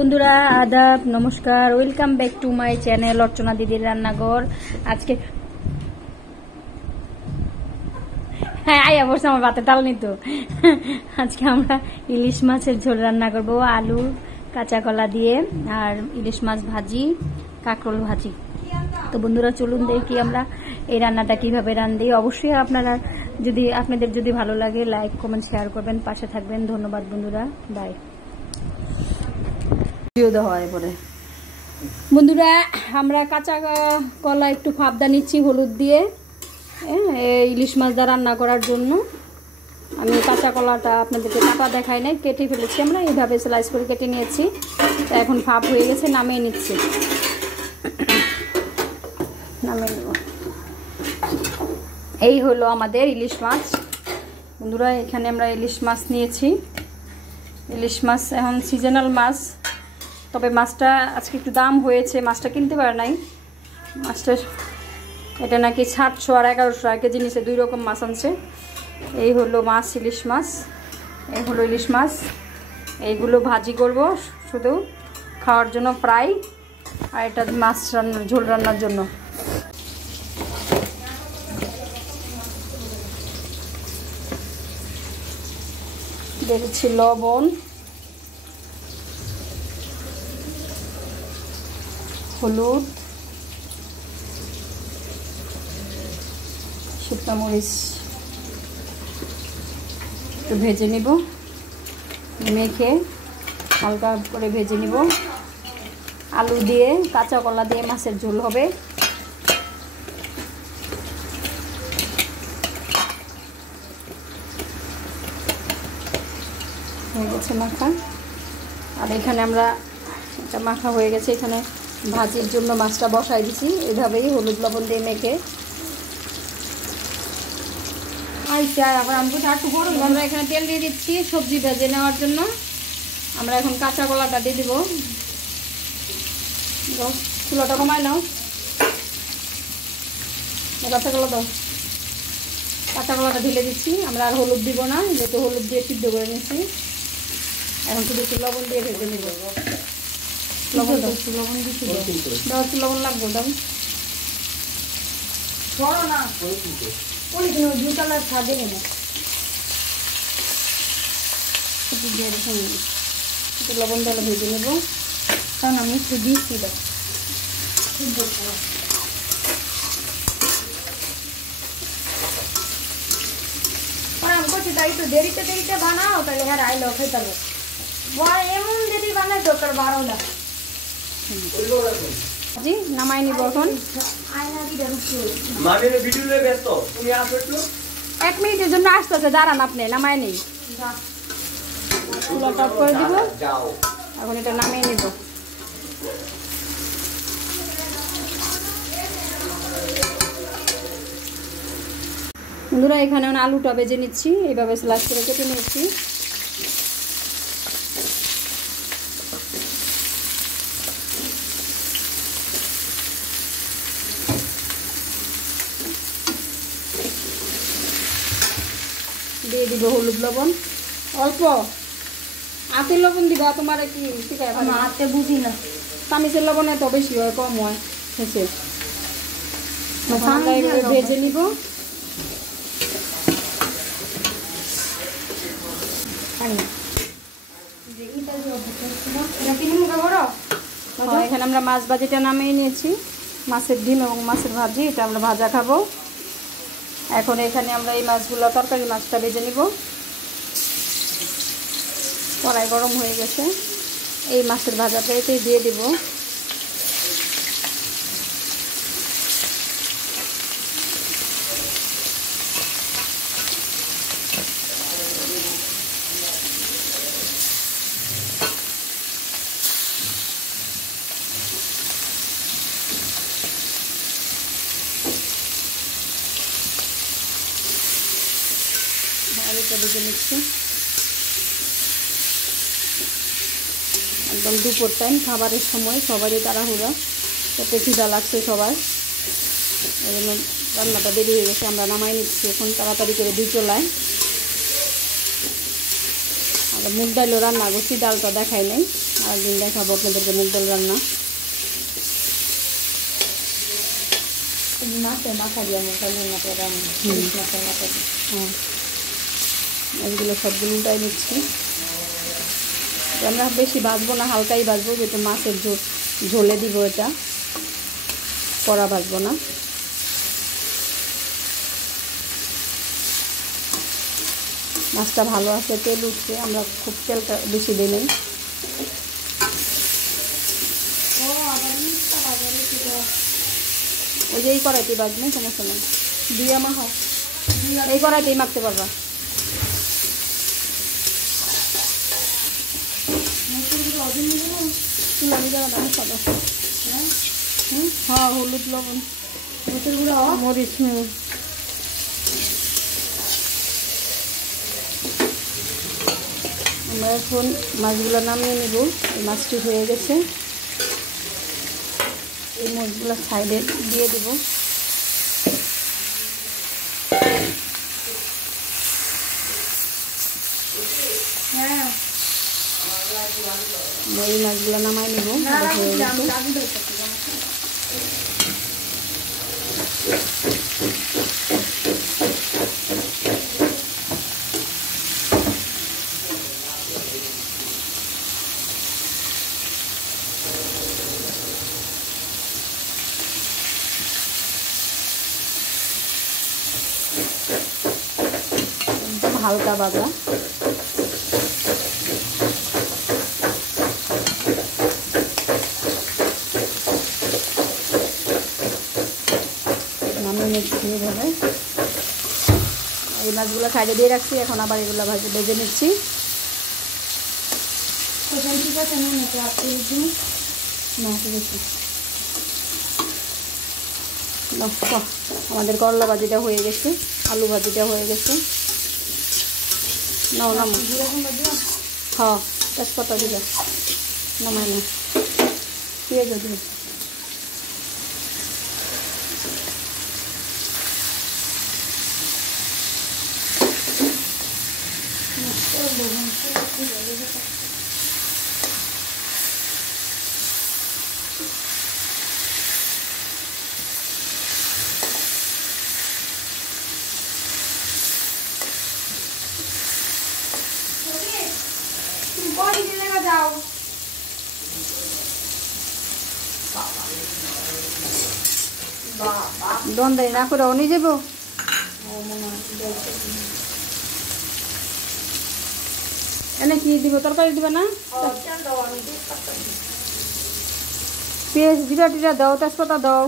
বন্ধুরা আদাব নমস্কার, welcome back to my channel Archana দিদির রান্নাঘর। আজকে হ্যাঁ আয়া বসে আমার ভাতের ডাল নিত। আজকে আমরা ইলিশ মাছের ঝোল রান্না করব, আলু কাঁচা কলা দিয়ে আর ইলিশ মাছ ভাজি, কাঁকরোল ভাজি। তো বন্ধুরা চলুন দেখি আমরা এই রান্নাটা কিভাবে রান্ধি। অবশ্যই আপনাদের যদি ভালো লাগে লাইক কমেন্ট শেয়ার করবেন, পাশে থাকবেন। ধন্যবাদ বন্ধুরা, বাই। বন্ধুরা আমরা কাঁচা কলা একটু ফাবদা নিচ্ছি হলুদ দিয়ে ইলিশ মাছ দা রান্না করার জন্য। আমি কাঁচা কলাটা আপনাদেরকে কাটা দেখাই নাই, কেটে ফেলেছি। আমরা এইভাবে স্লাইস করে কেটে নিয়েছি। তা এখন ফাপ হয়ে গেছে, নামিয়ে নিচ্ছি। নামিয়ে নেব। এই হলো আমাদের ইলিশ মাছ। বন্ধুরা এখানে আমরা ইলিশ মাছ নিয়েছি। ইলিশ মাছ এখন সিজনাল মাছ, তবে মাছটা আজকে একটু দাম হয়েছে, মাছটা কিনতে পারে নাই। মাছটা এটা নাকি 700 আর 1100 কেজি নিচে, 2 রকম মাছ আনছে। এই হলো মাছ, ইলিশ মাছ। এই হলো ইলিশ মাছ। এইগুলো ভাজি করব শুধু খাওয়ার জন্য, ফ্রাই। আর এটা মাছ রান্নার ঝোল রান্নার জন্য। দেখছি লবণ, হলুদ, শুকনো মরিচ একটু ভেজে নিব, মেখে হালকা করে ভেজে নিব। আলু দিয়ে কাঁচা কলা দিয়ে মাছের ঝোল হবে। হয়ে গেছে মাখা। আর এখানে আমরা এটা মাখা হয়ে গেছে, এখানে ভাজির জন্য মাছটা বসাই দিছি এইভাবেই হলুদ লবণ দিয়ে মেখে। আমরা এখানে তেল দিয়ে দিচ্ছি সবজি ভেজে নেওয়ার জন্য। আমরা এখন কাঁচা কলাটা দিয়ে দিব। চুলাটা কমাই নাও, কাঁচা কলা দাও। কাঁচা কলাটা ঢেলে দিচ্ছি। আমরা আর হলুদ দিব না, যেহেতু হলুদ দিয়ে সিদ্ধ করে নিচ্ছি। এখন শুধু একটু লবণ দিয়ে ভেজে নিব। লবণ দাও, লবণ দিচ্ছি, দাও একটু লবণ লাগবে, দাও। বড় না দুই কালার খাবে না, একটু লবণ দিয়ে ভেজে নেব, কারণ আমি একটু দিচ্ছি। দাও আমি করছি তাই একটু দেরিতে দেরিতে বানাও, তাহলে হ্যাঁ আইলো খেতে হবে। এমন দেরি বানাই দরকার 12টা। জি নামাই নিব এখন। 1 মিনিটের জন্য আসতেছে, দাঁড়ান আপনি, নামাই নেই। চুলাটা অফ করে দিব, এখন এটা নামিয়ে নিব। বন্ধুরা এখানে আলুটা ভেজে নিচ্ছি, এইভাবে স্লাইস করে কেটে নিচ্ছি। দিয়ে দিব হলুদ লবণ অল্প, হাতের লবণ দিবা। তোমার কি শিখায়? হাতে বুঝি না, চামিচের লবণ এত বেশি হয় কম হয় হয়েছে। ভেজে নিব। এখানে আমরা মাছ ভাজিটা নামিয়ে নিয়েছি। মাছের ডিম এবং মাছের ভাজি, এটা আমরা ভাজা খাবো। এখন এখানে আমরা এই মাছগুলো, তরকারি মাছটা ভেজে নিব। কড়াই গরম হয়ে গেছে, এই মাছের ভাজাটা এতেই দিয়ে দিব। আলুটা ভেজে নিচ্ছি। একদম দুপুর টাইম, খাবারের সময়, সবারই তাড়াহুড়া, তাতে খিদা লাগছে সবার, এই জন্য রান্নাটা দেরি হয়ে গেছে। আমরা নামাই নিচ্ছি এখন তাড়াতাড়ি করে 2 চুলায়। মুগ ডালও রান্না করছি, ডালটা দেখাই নাই, আরেকদিন দেখাবো আপনাদেরকে মুগ ডাল রান্না। মাছের মাথা দিয়ে মুগ ডাল রান্না করে মাছের মাথা দিয়ে। হ্যাঁ, এগুলো সবগুলো উল্টাই নিচ্ছি। আমরা বেশি ভাজবো না, হালকাই ভাজবো, যেহেতু মাছের ঝোলে দিব, এটা কড়া ভাজবো না। মাছটা ভালো আছে, তেল উঠছে, আমরা খুব তেলটা বেশি দিই নাই। ওই যে এই কড়াইতেই বাজবে, সমস্যা নেই, দিয়ে মাখো, এই কড়াইতেই মাখতে পারবা। হ্যাঁ, হলুদ লবণ মরিচ। আমরা এখন মাছগুলো নামিয়ে নেব। এই মাছটি হয়ে গেছে, এই মাছগুলো সাইডে দিয়ে দেব। হ্যাঁ, এই মাছগুলো নামাই নেব, হয়ে গেছে। একদম হালকা ভাজা। নামিয়ে নিচ্ছি এভাবে। এই মাছগুলো সাইডে দিয়ে রাখছি, এখন আবার এগুলো ভেজে নিচ্ছি। ঠিক আছে, না না ঠিক আছে। আমাদের করলা ভাজিটা হয়ে গেছে, আলু ভাজিটা হয়ে গেছে। নাও নামো। হ্যাঁ, তেজপাতা দিলে নামাই না, পেঁয়াজ দিলে। যাও দন্দাই না করে নিয়ে যাবো। এনে কি দিব, তরকারি দিবে না? পেঁয়াজ জিরা টিরা দাও, তেজপাতা দাও।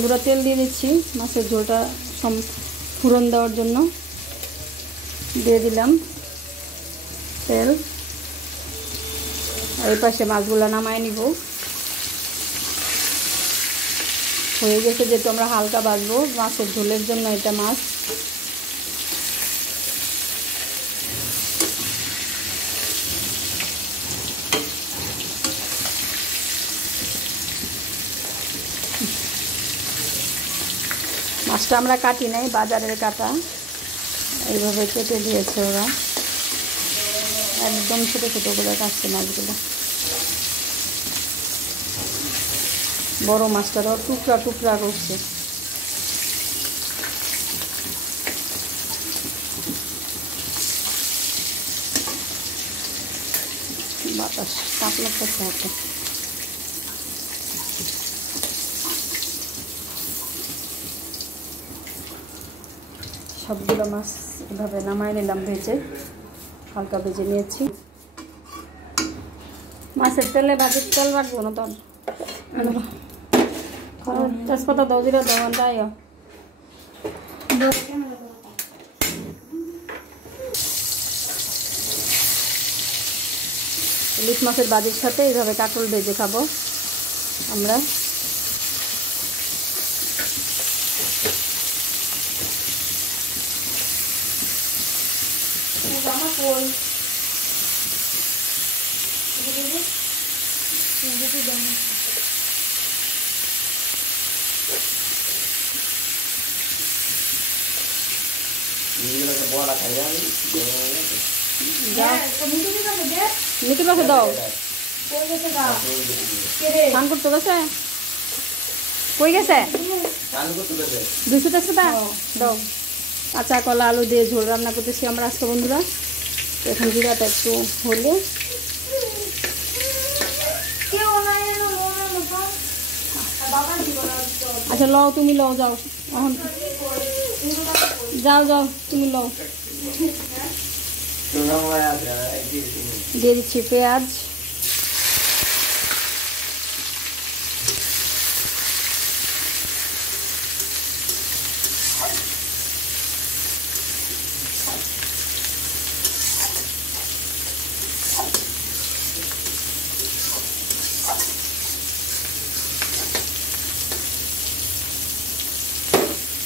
গুঁড়া তেল দিয়ে দিচ্ছি মাছের ঝোলটা ফোড়ন দেওয়ার জন্য। দিয়ে দিলাম তেল। এই পাশে মাছগুলো নামায় নিব। হয়ে গেছে, যেহেতু আমরা হালকা ভাজবো মাছের ঝোলের জন্য, এটা মাছ। মাছটা আমরা কাটি নাই, বাজারের কাটা, এইভাবে কেটে দিয়েছে ওরা, একদম ছোটো ছোটো করে কাটছে মাছগুলো। বড় মাছটারও টুকরা টুকরা করছে। বাতাস তাপ লাগতেছে হাতে। সবগুলো মাছ এভাবে নামাই নিলাম, ভেজে হালকা ভেজে নিয়েছি। মাছের তেলে ভাজির তেল রাখবো না তো, তেজপাতা দাও, জিরা দাও, তাই ইলিশ মাছের ভাজির সাথে এইভাবে কাঁকরোল ভেজে খাবো আমরা। মিতুর কাছে দাও। স্নান করতে গেছে? কই গেছে? 200 টাকা দাও। কাঁচা কলা আলু দিয়ে ঝোল রান্না করতেছি আমরা আজকে বন্ধুরা। তো এখন জিরাটা একটু হলে আচ্ছা লও, তুমি লও, যাও এখন যাও যাও তুমি লও। দিয়ে দিচ্ছি পেঁয়াজ,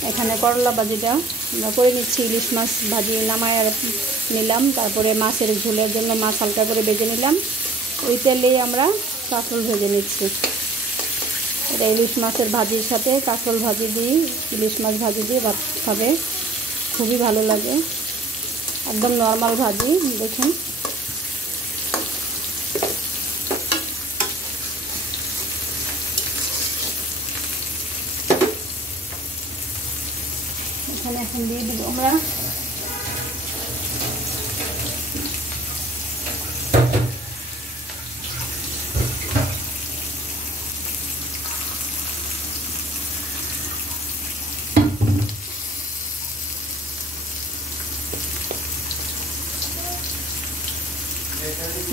এখানে করলা ভাজিটা আমরা করে নিচ্ছি। ইলিশ মাছ ভাজি নামায় নিলাম, তারপরে মাছের ঝোলের জন্য মাছ হালকা করে ভেজে নিলাম। ওই তেলেই আমরা কাঁকরোল ভেজে নিচ্ছি। এটা ইলিশ মাছের ভাজির সাথে কাঁকরোল ভাজি দিই, ইলিশ মাছ ভাজি দিয়ে ভাত খাবে, খুবই ভালো লাগে। একদম নর্মাল ভাজি দেখুন। এখানে এখন দিয়ে দিব আমরা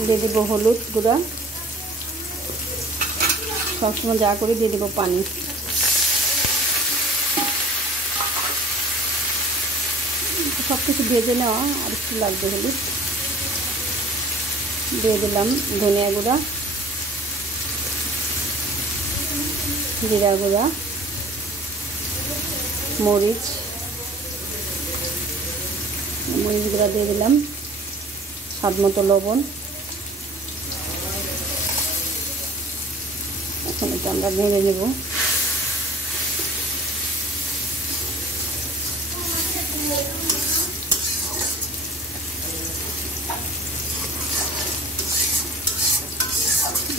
দিয়ে দিব হলুদ গুঁড়া, সবসময় যা করে দিয়ে দিব পানি। সব কিছু ভেজে নেওয়া, আর একটু লাগবে হলুদ। দিয়ে দিলাম ধনিয়া গুঁড়া, জিরা গুঁড়া, মরিচ গুঁড়া দিয়ে দিলাম, স্বাদ মতো লবণ। এখন এটা আমরা নেড়ে নেব।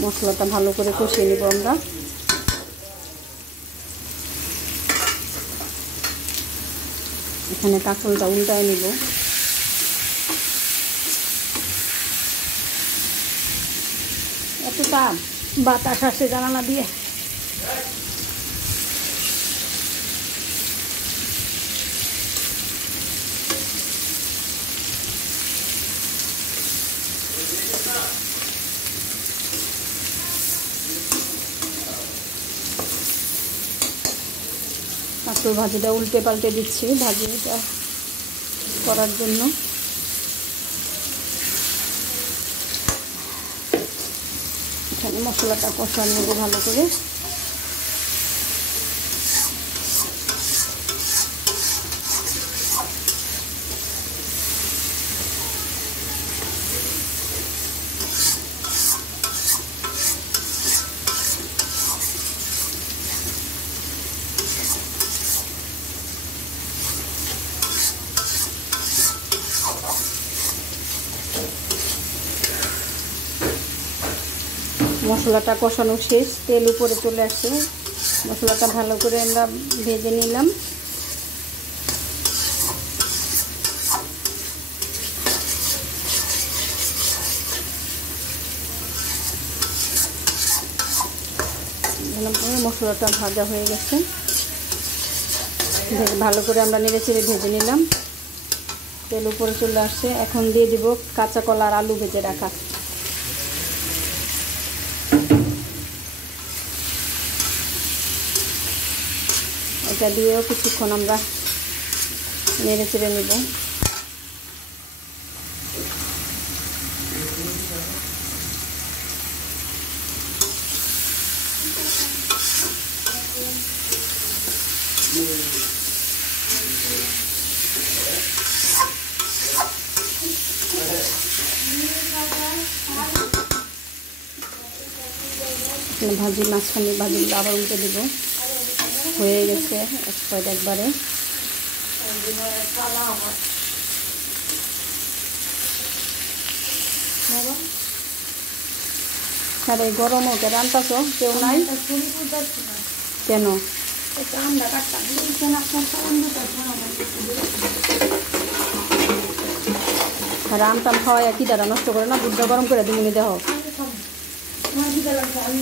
মশলাটা ভালো করে কষিয়ে নেব আমরা। এখানে কাঁকরোলটা উল্টায় নিব। এত তাপ, বাতাস আসে জানালা দিয়ে। কাঁকরোল ভাজিটা উল্টে পাল্টে দিচ্ছি ভাজিটা করার জন্য। এখানে মশলাটা কষানো নেব ভালো করে। মশলাটা কষানো শেষ, তেল উপরে চলে আসছে। মশলাটা ভালো করে আমরা ভেজে নিলাম। মশলাটা ভাজা হয়ে গেছে, ভালো করে আমরা নেড়ে চেড়ে ভেজে নিলাম। তেল উপরে চলে আসছে। এখন দিয়ে দিব কাঁচা কলা আর আলু ভেজে রাখা। এটা দিয়েও কিছুক্ষণ আমরা নেড়ে চেড়ে নেব। ভাজি মাঝখানে ভাজিগুলো আবার উল্টে দেবো। হয়ে গেছে একবারে। বাবা আরে গরম ওকে রান্তাছ কেউ নাই এটা ছুরি ফুটাচ্ছি না কেন? এটা আমরা কাটতাম দিয়েছেন আপনার সন্ধ্যটা রান্তাম খাওয়াই কি দ্বারা নষ্ট করে না, দুধটা গরম করে তুমি দেহ। আমি খাবো আমার দিতে লাগছে আমি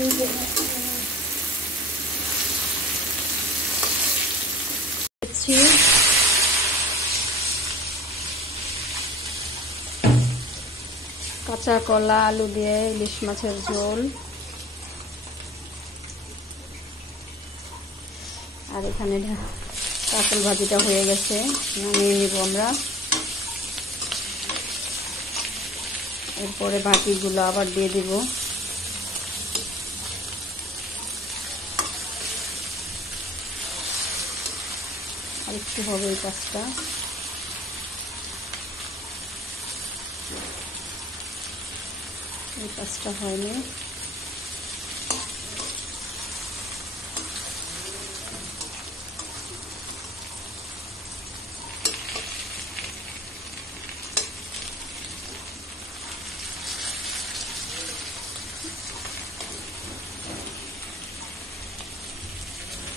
কাঁচা কলা আলু দিয়ে ইলিশ মাছের ঝোল, আর এখানে কাঁকল ভাজিটা হয়ে গেছে, নামিয়ে নিব আমরা। এরপরে বাকিগুলো আবার দিয়ে দিব। আর একটু হবে এই কাজটা। এই কাজটা হয়নি।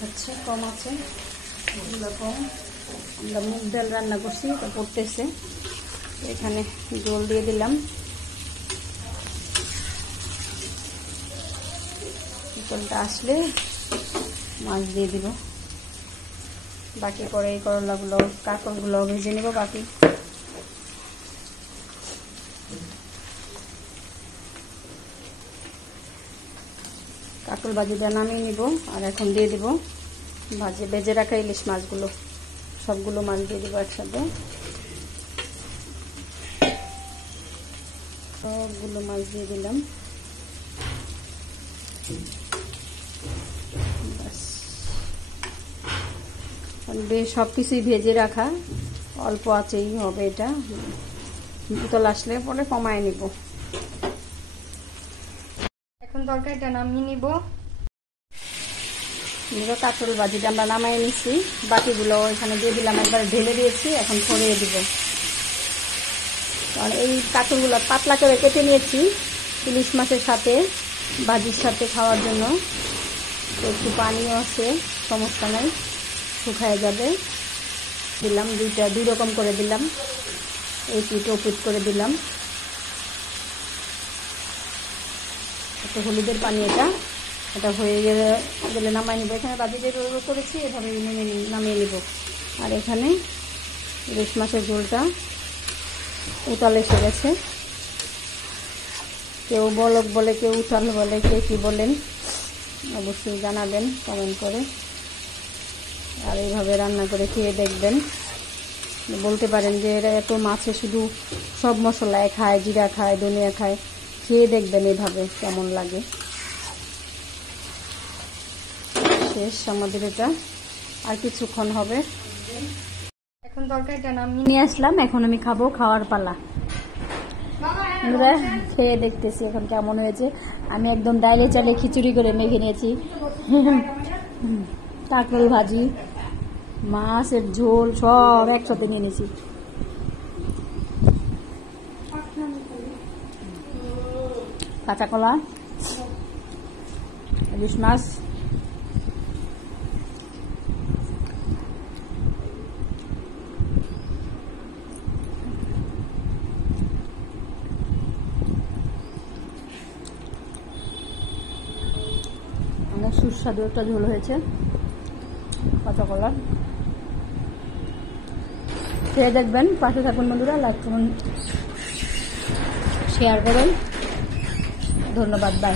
আচ্ছা কম আছে, এগুলো কম। আমরা মুগ ডাল রান্না করছি, এটা পড়তেছে। এখানে জল দিয়ে দিলাম, জলটা আসলে মাছ দিয়ে দিব। বাকি পরে এই করলাগুলো কাঁকড়গুলো ভেজে নেব। বাকি কাঁকড় ভাজিটা নামিয়ে নিব, আর এখন দিয়ে দিব ভেজে রাখা ইলিশ মাছগুলো। সবগুলো মাছ দিয়ে দিব একসাথে, সবগুলো মাছ দিয়ে দিলাম। বেশ সবকিছুই ভেজে রাখা, অল্প আছেই হবে। এটা উতল আসলে পরে কমায় নিব। এখন তরকারিটা নামিয়ে নিব। কাঁকরোল ভাজিটা আমরা নামাই নিচ্ছি, বাকিগুলো এখানে দিয়ে দিলাম, একবার ঢেলে দিয়েছি, এখন ছড়িয়ে দিব। কারণ এই কাঁকরোলগুলো পাতলা করে কেটে নিয়েছি ইলিশ মাছের সাথে, ভাজির সাথে খাওয়ার জন্য। একটু পানিও আছে, সমস্যা নাই, শুকায় যাবে। দিলাম দুই রকম করে দিলাম, এই পিঠ ও পিঠ করে দিলাম। একটু হলুদের পানি, এটা হয়ে গেলে নামাই নিব। এখানে বাজি যে করেছি এভাবে নামিয়ে নিব। আর এখানে ইলিশ মাছের ঝোলটা উতাল এসে গেছে। কেউ বলক বলে, কেউ উতাল বলে, কে কি বলেন অবশ্যই জানাবেন কমেন্ট করে। আর এইভাবে রান্না করে খেয়ে দেখবেন, বলতে পারেন যে এরা এত মাছে শুধু সব মশলায় খায়, জিরা খায়, ধনিয়া খায়। খেয়ে দেখবেন এইভাবে কেমন লাগে। শেষ আমাদের এটা, আর কিছুক্ষণ হবে। এখন তরকারিটা নামিয়ে নিয়ে আসলাম, এখন আমি খাবো, খাওয়ার পালা। খেয়ে দেখতেছি এখন কেমন হয়েছে। আমি একদম ডাইলে চালে খিচুড়ি করে মেখে নিয়েছি। কাঁকরোল ভাজি, মাছের ঝোল সব একসাথে নিয়ে নিয়েছি। কাঁচা কলা, ইলিশ মাছ, অনেক সুস্বাদু একটা ঝোল হয়েছে কাঁচা কলার। খেয়ে দেখবেন, পাশে থাকুন বন্ধুরা, লাইক করুন, শেয়ার করুন। ধন্যবাদ, বাই।